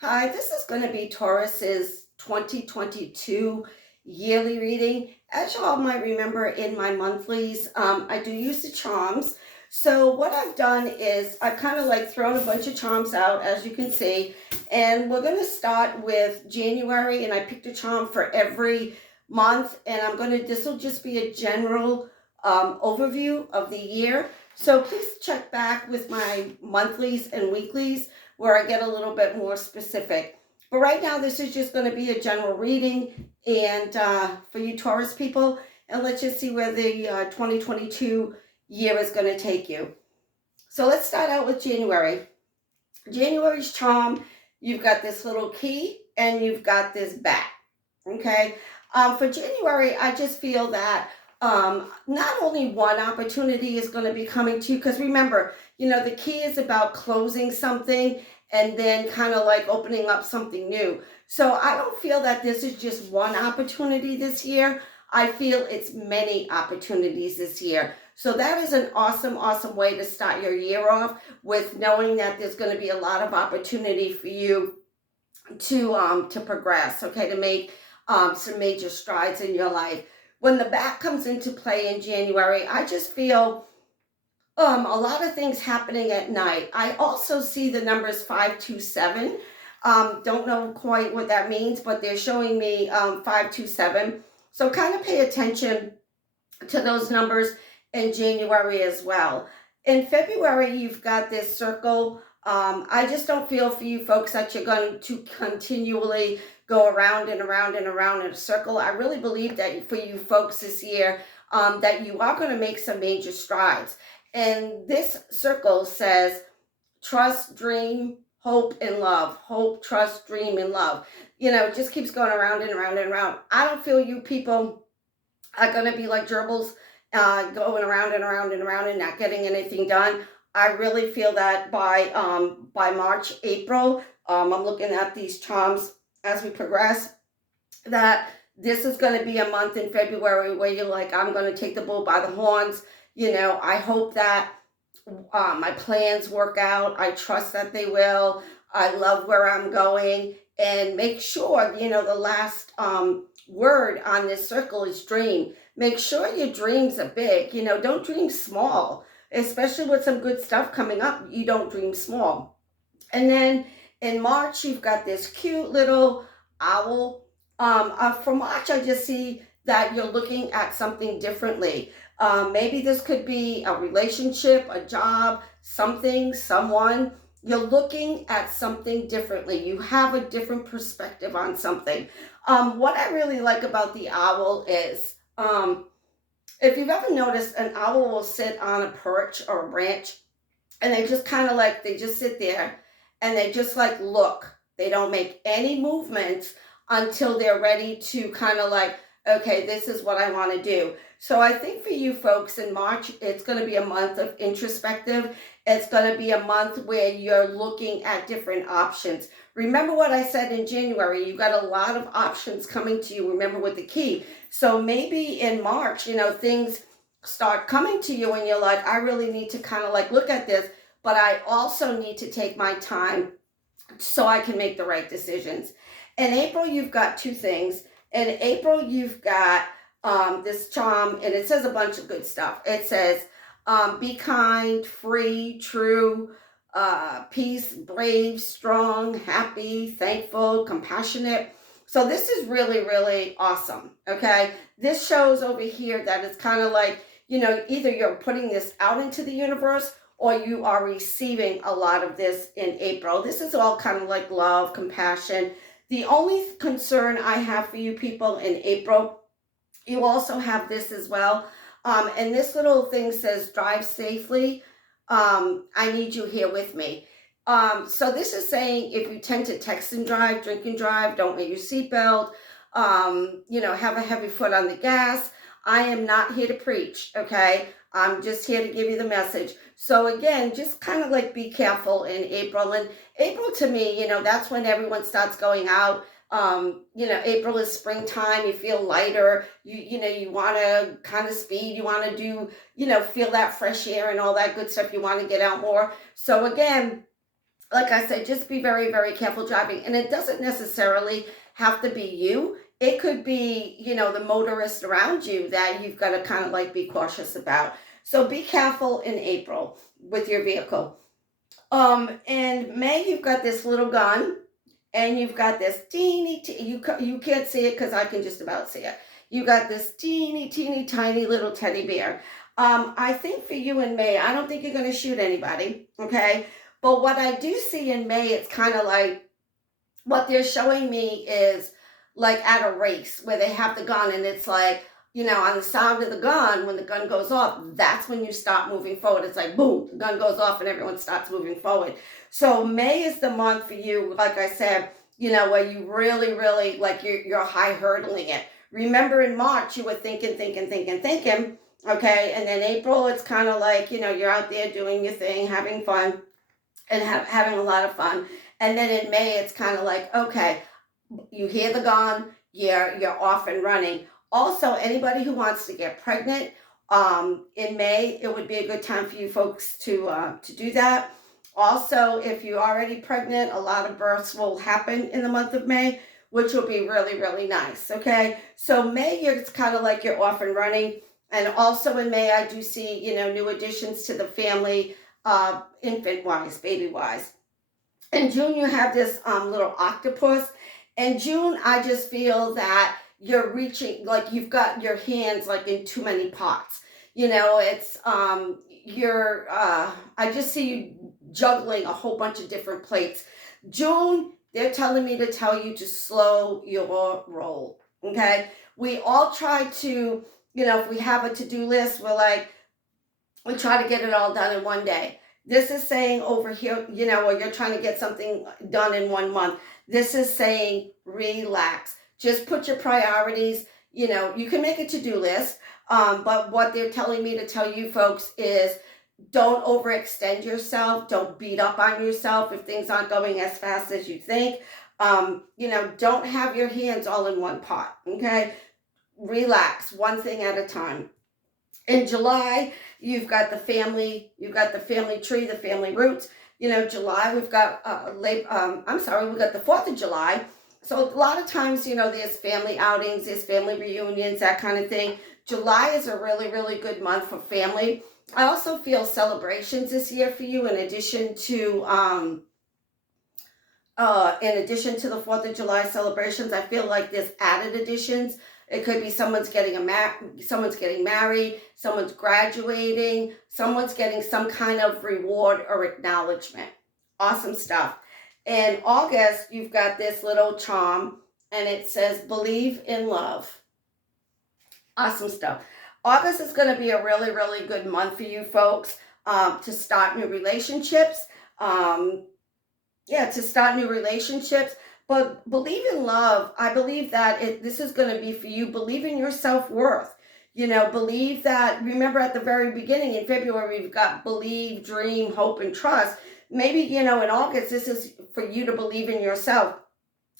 Hi, this is going to be Taurus's 2022 yearly reading. As you all might remember in my monthlies, I do use the charms. So what I've done is I've kind of like thrown a bunch of charms out, as you can see, and we're going to start with January, and I picked a charm for every month, and this will just be a general overview of the year. So please check back with my monthlies and weeklies where I get a little bit more specific. But right now, this is just going to be a general reading and for you Taurus people, and let's just see where the 2022 year is going to take you. So let's start out with January. January's charm, you've got this little key and you've got this bat. Okay. For January, I just feel that not only one opportunity is going to be coming to you, because remember, the key is about closing something and then kind of like opening up something new. So I don't feel that this is just one opportunity this year. I feel it's many opportunities this year. So that is an awesome, awesome way to start your year off, with knowing that there's going to be a lot of opportunity for you to progress, okay, to make some major strides in your life. When the bat comes into play in January, I just feel a lot of things happening at night. I also see the numbers 527. Don't know quite what that means, but they're showing me 527. So kind of pay attention to those numbers in January as well. In February, you've got this circle. I just don't feel for you folks that you're going to continually go around and around and around in a circle. I really believe that for you folks this year, that you are going to make some major strides. And this circle says trust, dream, hope, and love. Hope, trust, dream, and love. It just keeps going around and around and around. I don't feel you people are going to be like gerbils, going around and around and around and not getting anything done. I really feel that by March, April, I'm looking at these charms as we progress, that this is going to be a month in February where you're like, I'm going to take the bull by the horns. I hope that my plans work out. I trust that they will. I love where I'm going. And make sure, the last word on this circle is dream. Make sure your dreams are big. Don't dream small, especially with some good stuff coming up. You don't dream small. And then in March, you've got this cute little owl. For March, I just see that you're looking at something differently. Maybe this could be a relationship, a job, something, someone. You're looking at something differently. You have a different perspective on something. What I really like about the owl is, if you've ever noticed, an owl will sit on a perch or a branch, and they just kind of like, they just sit there and they just like look. They don't make any movements until they're ready to kind of like, okay, this is what I want to do. So I think for you folks in March, it's going to be a month of introspective. It's going to be a month where you're looking at different options. Remember what I said in January, you've got a lot of options coming to you, remember, with the key. So maybe in March, things start coming to you and you're like, I really need to kind of like look at this, but I also need to take my time so I can make the right decisions. In April, you've got two things. In April, you've got this charm, and it says a bunch of good stuff. It says, be kind, free, true, peace, brave, strong, happy, thankful, compassionate. So this is really, really awesome. Okay. This shows over here that it's kind of like, either you're putting this out into the universe or you are receiving a lot of this in April. This is all kind of like love, compassion. The only concern I have for you people in April, you also have this as well. And this little thing says, drive safely. I need you here with me. So this is saying, if you tend to text and drive, drink and drive, don't wear your seatbelt, have a heavy foot on the gas, I am not here to preach, okay? I'm just here to give you the message. So again, just kind of like be careful in April. And April to me, that's when everyone starts going out. April is springtime. You feel lighter. You want to kind of speed. You want to do, feel that fresh air and all that good stuff. You want to get out more. So again, like I said, just be very, very careful driving. And it doesn't necessarily have to be you. It could be, the motorist around you that you've got to kind of like be cautious about. So be careful in April with your vehicle. In May, you've got this little gun, and you've got this you can't see it because I can just about see it. You got this teeny tiny little teddy bear. I think for you in May, I don't think you're going to shoot anybody, okay? But what I do see in May, it's kind of like what they're showing me is like at a race where they have the gun, and it's like, on the sound of the gun, when the gun goes off, that's when you start moving forward. It's like, boom, the gun goes off and everyone starts moving forward. So May is the month for you, like I said, where you really, really, like you're high hurdling it. Remember in March, you were thinking, okay? And then April, it's kind of like, you're out there doing your thing, having fun, and having a lot of fun. And then in May, it's kind of like, okay, you hear the gun, you're off and running. Also, anybody who wants to get pregnant, in May, it would be a good time for you folks to do that. Also, if you're already pregnant, a lot of births will happen in the month of May, which will be really, really nice, okay? So May, it's kind of like you're off and running. And also in May, I do see, new additions to the family, infant-wise, baby-wise. In June, you have this little octopus. In June, I just feel that you're reaching, like you've got your hands like in too many pots. It's I just see you juggling a whole bunch of different plates. June, they're telling me to tell you to slow your roll. Okay, we all try to, if we have a to-do list, we try to get it all done in one day. This is saying over here, or you're trying to get something done in 1 month. This is saying relax. Just put your priorities. You can make a to-do list, but what they're telling me to tell you folks is don't overextend yourself. Don't beat up on yourself if things aren't going as fast as you think. Don't have your hands all in one pot, okay? Relax, one thing at a time. In July, you've got the family tree, the family roots. July, we've got, we've got the 4th of July. So a lot of times, there's family outings, there's family reunions, that kind of thing. July is a really, really good month for family. I also feel celebrations this year for you, in addition to the 4th of July celebrations. I feel like there's added additions. It could be someone's getting married, someone's graduating, someone's getting some kind of reward or acknowledgement. Awesome stuff. In August, you've got this little charm, and it says, believe in love. Awesome stuff. August is going to be a really, really good month for you folks, to start new relationships. To start new relationships. But believe in love. I believe that this is going to be for you. Believe in your self-worth. Believe that. Remember at the very beginning in February, we've got believe, dream, hope, and trust. Maybe, in August, this is for you to believe in yourself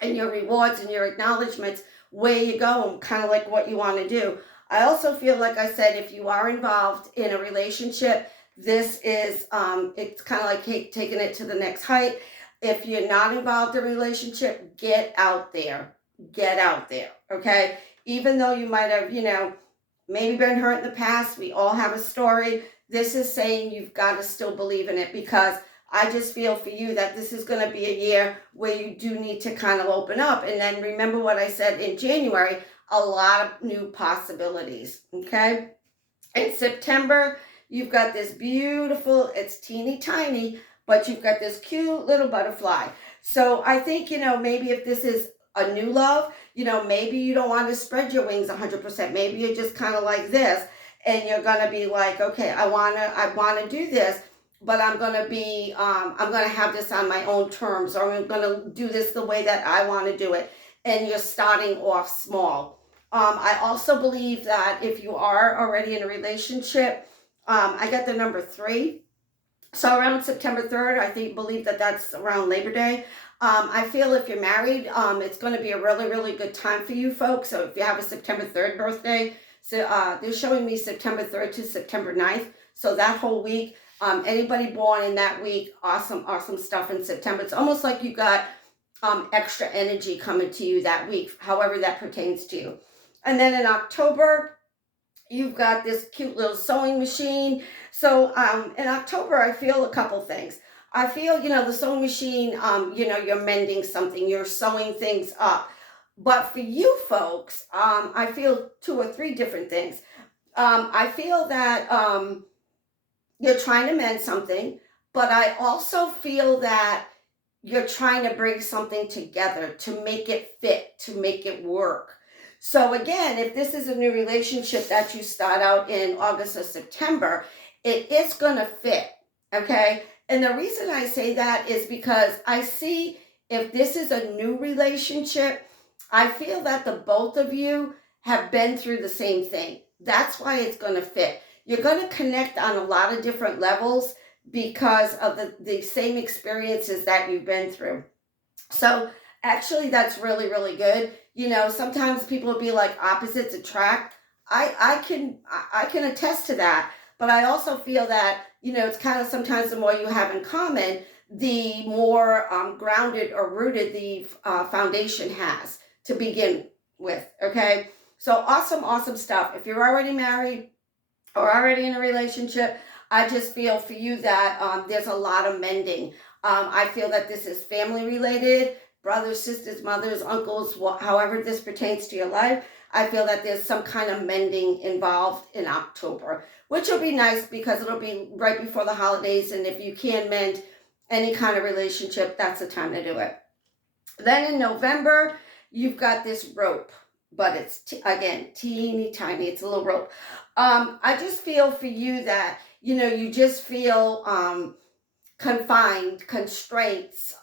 and your rewards and your acknowledgments, where you go, and kind of like what you want to do. I also feel, like I said, if you are involved in a relationship, this is, it's kind of like taking it to the next height. If you're not involved in a relationship, get out there. Get out there, okay? Even though you might have, maybe been hurt in the past, we all have a story. This is saying you've got to still believe in it, because I just feel for you that this is going to be a year where you do need to kind of open up. And then remember what I said in January, a lot of new possibilities, okay? In September, you've got this beautiful, it's teeny tiny, but you've got this cute little butterfly. So I think, maybe if this is a new love, maybe you don't want to spread your wings 100%. Maybe you're just kind of like this, and you're going to be like, okay, I want to do this, but I'm going to have this on my own terms, or I'm going to do this the way that I want to do it. And you're starting off small. I also believe that if you are already in a relationship, I got the number 3. So around September 3rd, I believe that that's around Labor Day. I feel if you're married, it's going to be a really, really good time for you folks. So if you have a September 3rd birthday, so they're showing me September 3rd to September 9th. So that whole week, Anybody born in that week, awesome, awesome stuff in September. It's almost like you got extra energy coming to you that week, however that pertains to you. And then in October, you've got this cute little sewing machine. So in October, I feel a couple things. I feel, the sewing machine, you're mending something, you're sewing things up. But for you folks, I feel 2 or 3 different things. I feel that you're trying to mend something, but I also feel that you're trying to bring something together to make it fit, to make it work. So again, if this is a new relationship that you start out in August or September, it is going to fit, okay? And the reason I say that is because I see if this is a new relationship, I feel that the both of you have been through the same thing. That's why it's going to fit. You're going to connect on a lot of different levels because of the same experiences that you've been through. So actually, that's really, really good. Sometimes people will be like opposites attract. I can attest to that. But I also feel that, it's kind of sometimes the more you have in common, the more grounded or rooted the foundation has to begin with. Okay. So awesome, awesome stuff. If you're already married or already in a relationship, I just feel for you that there's a lot of mending. I feel that this is family related, brothers, sisters, mothers, uncles, however this pertains to your life. I feel that there's some kind of mending involved in October, which will be nice because it'll be right before the holidays. And if you can mend any kind of relationship, that's the time to do it. Then in November, you've got this rope, but it's, again, teeny tiny. It's a little rope. I just feel for you that, you just feel confined, constraints,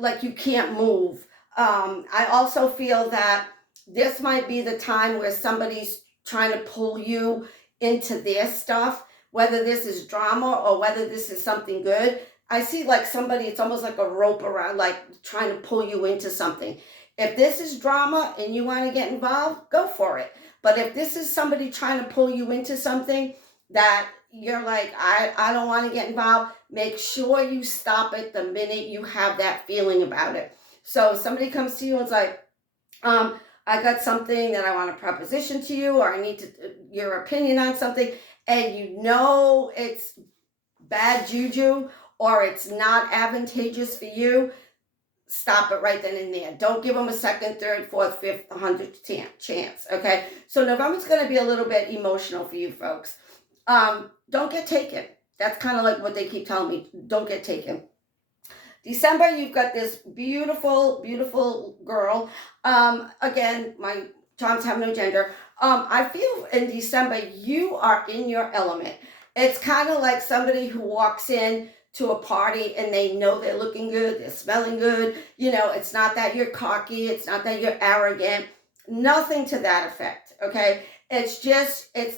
like you can't move. I also feel that this might be the time where somebody's trying to pull you into their stuff, whether this is drama or whether this is something good. I see like somebody, it's almost like a rope around, like trying to pull you into something. If this is drama and you want to get involved, go for it. But if this is somebody trying to pull you into something that you're like, I don't want to get involved, make sure you stop it the minute you have that feeling about it. So if somebody comes to you and is like, I got something that I want to proposition to you, or I need your opinion on something, and it's bad juju or it's not advantageous for you, stop it right then and there. Don't give them a second, third, fourth, fifth, 100th chance, okay? So November's going to be a little bit emotional for you folks. Don't get taken. That's kind of like what they keep telling me. Don't get taken. December, you've got this beautiful, beautiful girl. Again, my charms have no gender. I feel in December, you are in your element. It's kind of like somebody who walks in to a party and they know they're looking good, they're smelling good. It's not that you're cocky, it's not that you're arrogant, nothing to that effect, okay? It's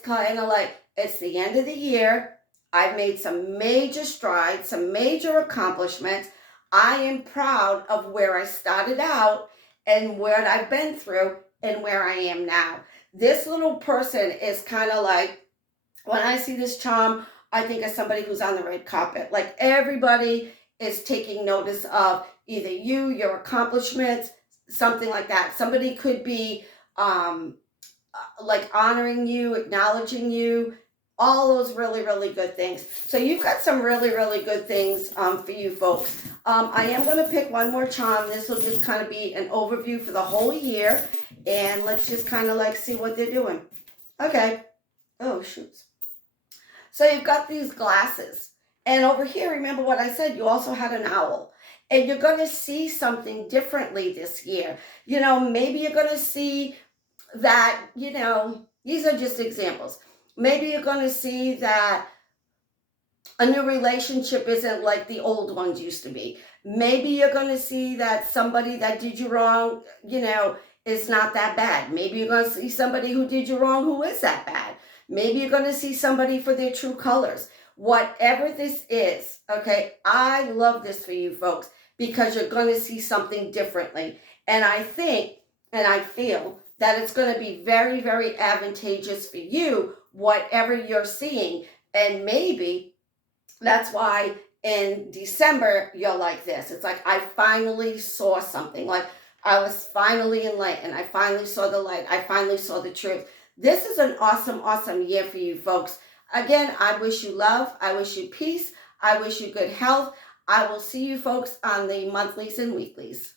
kind of like, it's the end of the year. I've made some major strides, some major accomplishments. I am proud of where I started out and what I've been through and where I am now. This little person is kind of like, when I see this charm, I think of somebody who's on the red carpet. Like everybody is taking notice of either you, your accomplishments, something like that. Somebody could be like honoring you, acknowledging you, all those really, really good things. So you've got some really, really good things for you folks. I am going to pick one more charm. This will just kind of be an overview for the whole year. And let's just kind of like see what they're doing. Okay. Oh, shoots. So you've got these glasses. And over here, remember what I said, you also had an owl. And you're going to see something differently this year. Maybe you're going to see that, these are just examples. Maybe you're going to see that a new relationship isn't like the old ones used to be. Maybe you're going to see that somebody that did you wrong, is not that bad. Maybe you're going to see somebody who did you wrong who is that bad. Maybe you're going to see somebody for their true colors. Whatever this is, okay, I love this for you folks because you're going to see something differently. And I think and I feel that it's going to be very, very advantageous for you, whatever you're seeing. And maybe That's why in December, you're like this. It's like, I finally saw something. Like, I was finally enlightened. I finally saw the light. I finally saw the truth. This is an awesome, awesome year for you folks. Again, I wish you love. I wish you peace. I wish you good health. I will see you folks on the monthlies and weeklies.